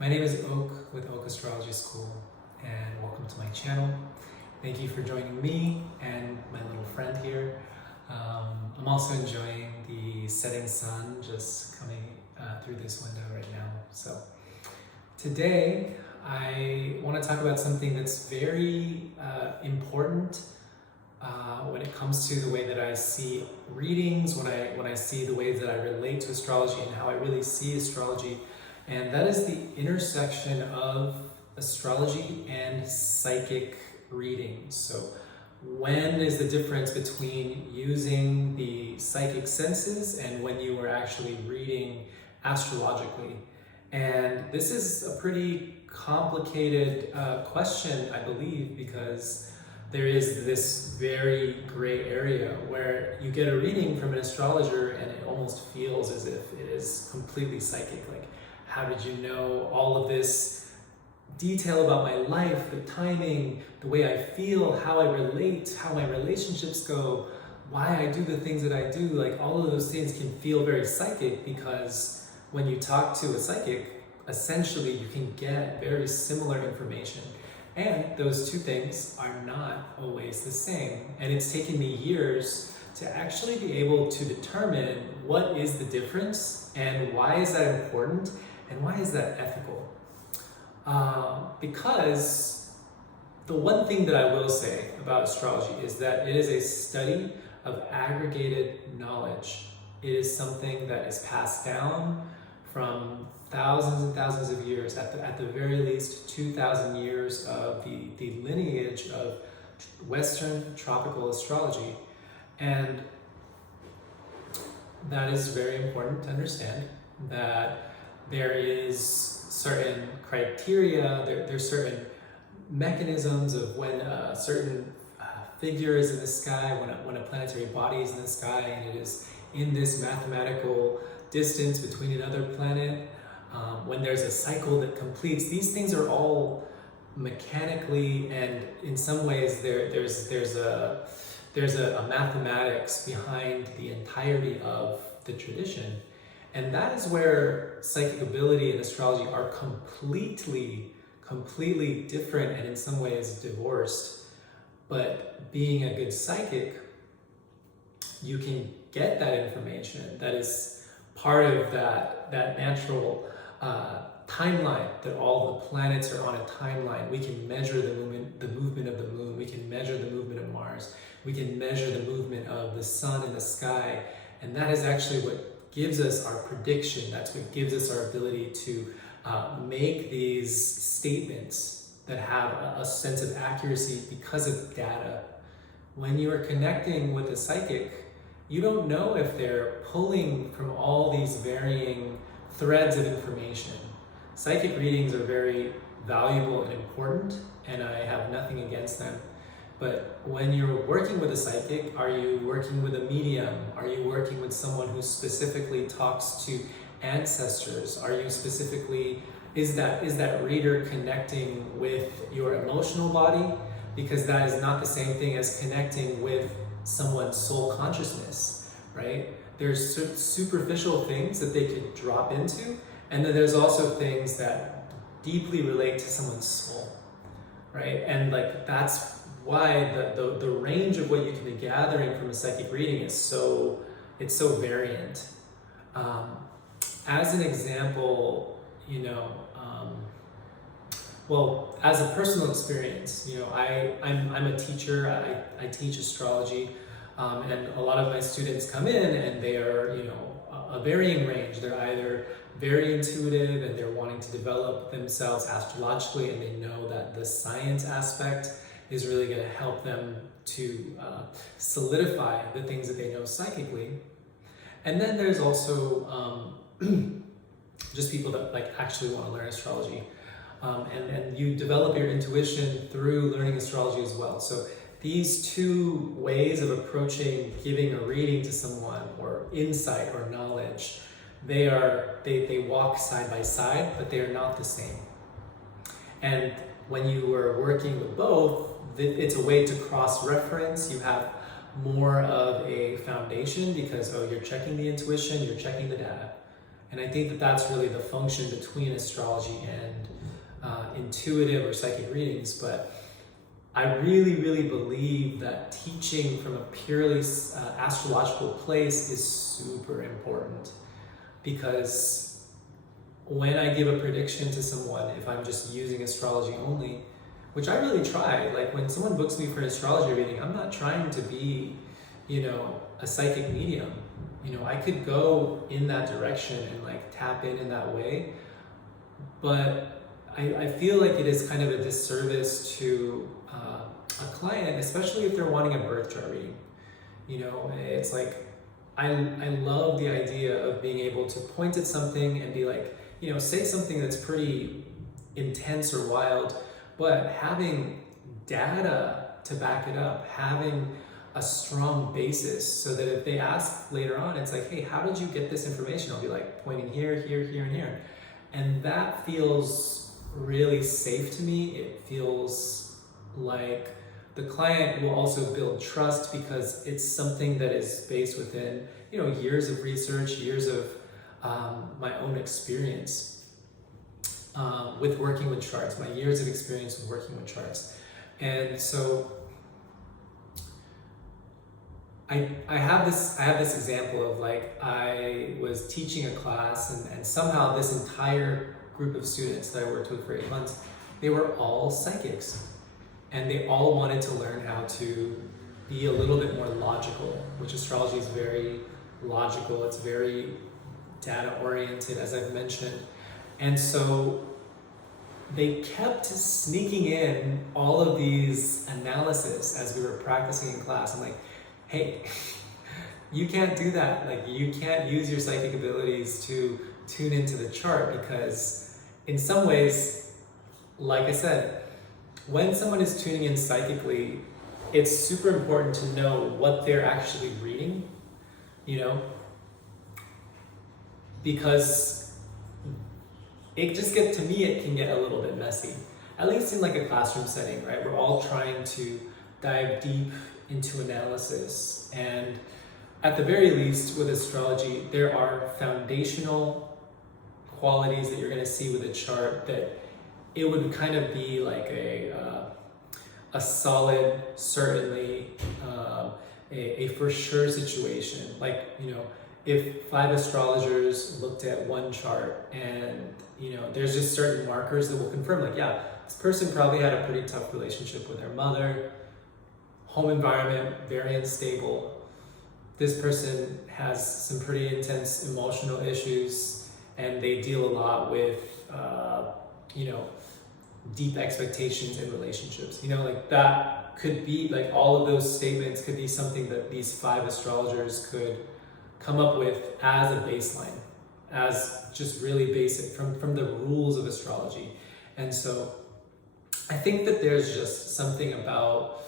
My name is Oak with Oak Astrology School, and welcome to my channel. Thank you for joining me and my little friend here. I'm also enjoying the setting sun just coming through this window right now. So today I want to talk about something that's very important when it comes to the way that I see readings, when I see the ways that I relate to astrology and how I really see astrology. And that is the intersection of astrology and psychic readings. So when is the difference between using the psychic senses and when you are actually reading astrologically? And this is a pretty complicated question, I believe, because there is this very gray area where you get a reading from an astrologer and it almost feels as if it is completely psychic. Like, how did you know all of this detail about my life, the timing, the way I feel, how I relate, how my relationships go, why I do the things that I do? Like, all of those things can feel very psychic because when you talk to a psychic, essentially you can get very similar information. And those two things are not always the same. And it's taken me years to actually be able to determine what is the difference and why is that important and why is that ethical. Because the one thing that I will say about astrology is that it is a study of aggregated knowledge. It is something that is passed down from thousands and thousands of years, at the very least 2,000 years of the lineage of Western tropical astrology. And that is very important to understand, that there is certain criteria, there's certain mechanisms of when a certain figure is in the sky, when a planetary body is in the sky, and it is in this mathematical distance between another planet, when there's a cycle that completes. These things are all mechanically, and in some ways there's a mathematics behind the entirety of the tradition. And that is where psychic ability and astrology are completely different and in some ways divorced. But being a good psychic, you can get that information that is part of that natural timeline, that all the planets are on a timeline. We can measure the movement of the moon. We can measure the movement of Mars. We can measure the movement of the sun in the sky. And that is actually what gives us our prediction. That's what gives us our ability to make these statements that have a sense of accuracy because of data. When you are connecting with a psychic, you don't know if they're pulling from all these varying threads of information. Psychic readings are very valuable and important, and I have nothing against them. But when you're working with a psychic, are you working with a medium? Are you working with someone who specifically talks to ancestors? Are you specifically, is that reader connecting with your emotional body? Because that is not the same thing as connecting with someone's soul consciousness, right? There's superficial things that they could drop into, and then there's also things that deeply relate to someone's soul, right? And like, that's why the range of what you can be gathering from a psychic reading is so variant. As an example, well, as a personal experience, I'm a teacher. I teach astrology, and a lot of my students come in and they are, a varying range. They're either very intuitive and they're wanting to develop themselves astrologically, and they know that the science aspect is really going to help them to solidify the things that they know psychically. And then there's also just people that actually want to learn astrology. And you develop your intuition through learning astrology as well. So these two ways of approaching giving a reading to someone, or insight or knowledge, they walk side by side, but they are not the same. And when you are working with both, it's a way to cross-reference. You have more of a foundation because, you're checking the intuition, you're checking the data. And I think that that's really the function between astrology and intuitive or psychic readings. But I really, really believe that teaching from a purely astrological place is super important, because when I give a prediction to someone, if I'm just using astrology only, which I really try, like when someone books me for an astrology reading, I'm not trying to be, a psychic medium. I could go in that direction and like tap in that way, but I feel like it is kind of a disservice to a client, especially if they're wanting a birth chart reading. It's like, I love the idea of being able to point at something and be like, say something that's pretty intense or wild, but having data to back it up, having a strong basis, so that if they ask later on, it's like, hey, how did you get this information? I'll be like pointing here, here, here, and here. And that feels really safe to me. It feels like the client will also build trust, because it's something that is based within, years of research, years of my own experience with working with charts, my years of experience with working with charts. And so I have this example of, like, I was teaching a class, and somehow this entire group of students that I worked with for 8 months, they were all psychics, and they all wanted to learn how to be a little bit more logical, which astrology is very logical. It's very data oriented, as I've mentioned. And so they kept sneaking in all of these analysis as we were practicing in class. I'm like, hey, you can't do that. Like, you can't use your psychic abilities to tune into the chart, because in some ways, like I said, when someone is tuning in psychically, it's super important to know what they're actually reading, because to me, it can get a little bit messy, at least in like a classroom setting, right? We're all trying to dive deep into analysis. And at the very least with astrology, there are foundational qualities that you're going to see with a chart that it would kind of be like a solid, certainly, a for sure situation. Like, if 5 astrologers looked at one chart and, there's just certain markers that will confirm, like, yeah, this person probably had a pretty tough relationship with their mother, home environment, very unstable. This person has some pretty intense emotional issues, and they deal a lot with, deep expectations in relationships. Like, that could be, like, all of those statements could be something that these 5 astrologers could come up with as a baseline, as just really basic from the rules of astrology. And so I think that there's just something about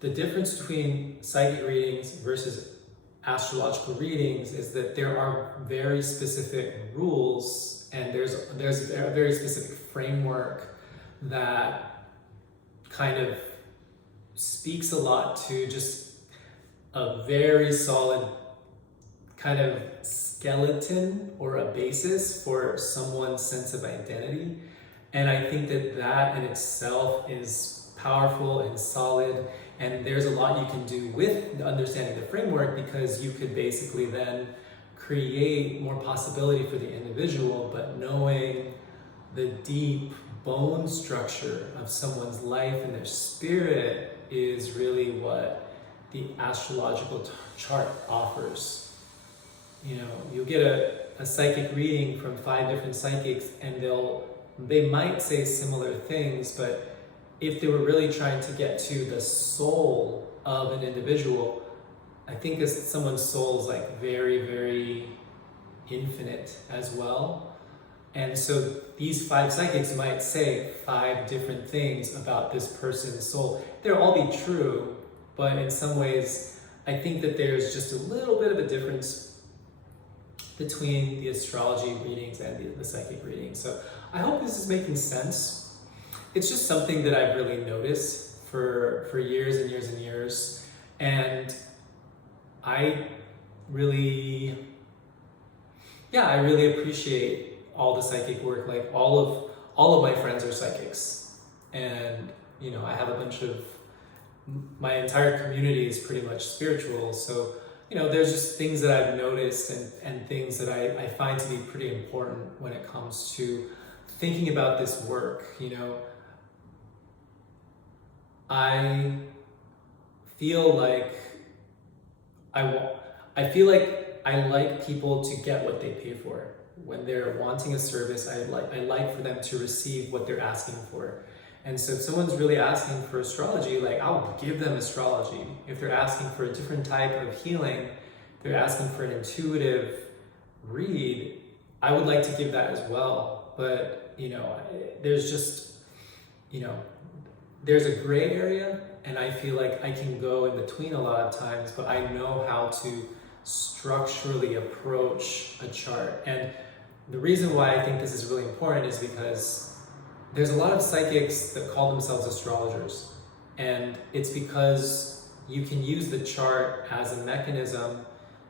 the difference between psychic readings versus astrological readings, is that there are very specific rules, and there's a very specific framework that kind of speaks a lot to just a very solid kind of skeleton or a basis for someone's sense of identity. And I think that in itself is powerful and solid, and there's a lot you can do with understanding the framework, because you could basically then create more possibility for the individual. But knowing the deep bone structure of someone's life and their spirit is really what the astrological chart offers. You'll get a psychic reading from 5 different psychics, and they might say similar things, but if they were really trying to get to the soul of an individual, I think someone's soul is like very, very infinite as well. And so these 5 psychics might say 5 different things about this person's soul. They'll all be true, but in some ways, I think that there's just a little bit of a difference between the astrology readings and the psychic readings. So I hope this is making sense. It's just something that I've really noticed for years and years and years. And I really, yeah, I really appreciate all the psychic work. Like all of my friends are psychics, and you know, I have a bunch of, my entire community is pretty much spiritual. So you know, there's just things that I've noticed and things that I find to be pretty important when it comes to thinking about this work. You know, I feel like I feel like I like people to get what they pay for. When they're wanting a service, I like for them to receive what they're asking for. And so if someone's really asking for astrology, like I'll give them astrology. If they're asking for a different type of healing, they're asking for an intuitive read, I would like to give that as well. But you know, there's just, you know, there's a gray area, and I feel like I can go in between a lot of times, but I know how to structurally approach a chart. And the reason why I think this is really important is because there's a lot of psychics that call themselves astrologers, and it's because you can use the chart as a mechanism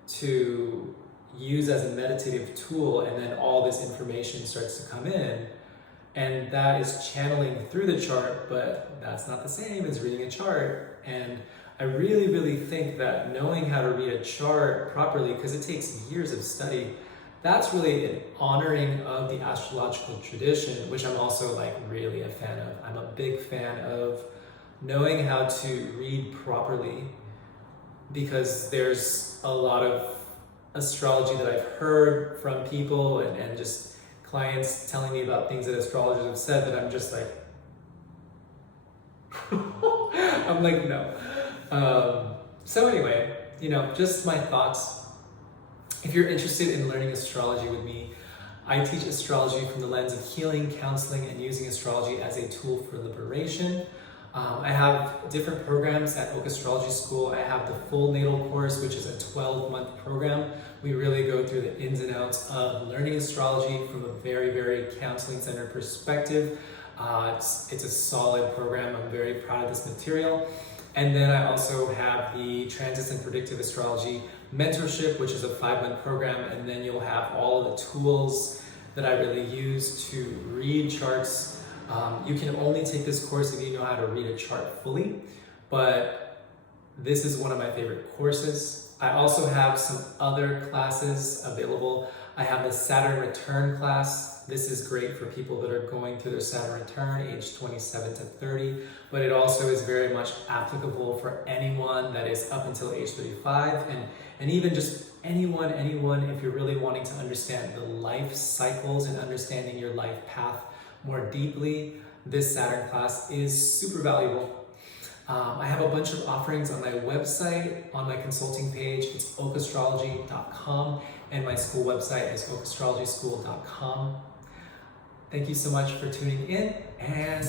to use as a meditative tool, and then all this information starts to come in, and that is channeling through the chart, but that's not the same as reading a chart. And I really, really think that knowing how to read a chart properly, because it takes years of study, that's really an honoring of the astrological tradition, which I'm also like really a fan of. I'm a big fan of knowing how to read properly, because there's a lot of astrology that I've heard from people and just clients telling me about things that astrologers have said that I'm just like, I'm like, no. So anyway, you know, just my thoughts. If you're interested in learning astrology with me, I teach astrology from the lens of healing, counseling, and using astrology as a tool for liberation. I have different programs at Oak Astrology School. I have the full natal course, which is a 12-month program. We really go through the ins and outs of learning astrology from a very, very counseling-centered perspective. It's a solid program. I'm very proud of this material. And then I also have the Transits and Predictive Astrology Mentorship, which is a 5-month program, and then you'll have all of the tools that I really use to read charts. You can only take this course if you know how to read a chart fully, but this is one of my favorite courses. I also have some other classes available. I have the Saturn return class. This is great for people that are going through their Saturn return, age 27 to 30, but it also is very much applicable for anyone that is up until age 35, and even just anyone, if you're really wanting to understand the life cycles and understanding your life path more deeply. This Saturn class is super valuable. I have a bunch of offerings on my website, on my consulting page. It's oakastrology.com, and my school website is oakastrologyschool.com. Thank you so much for tuning in, and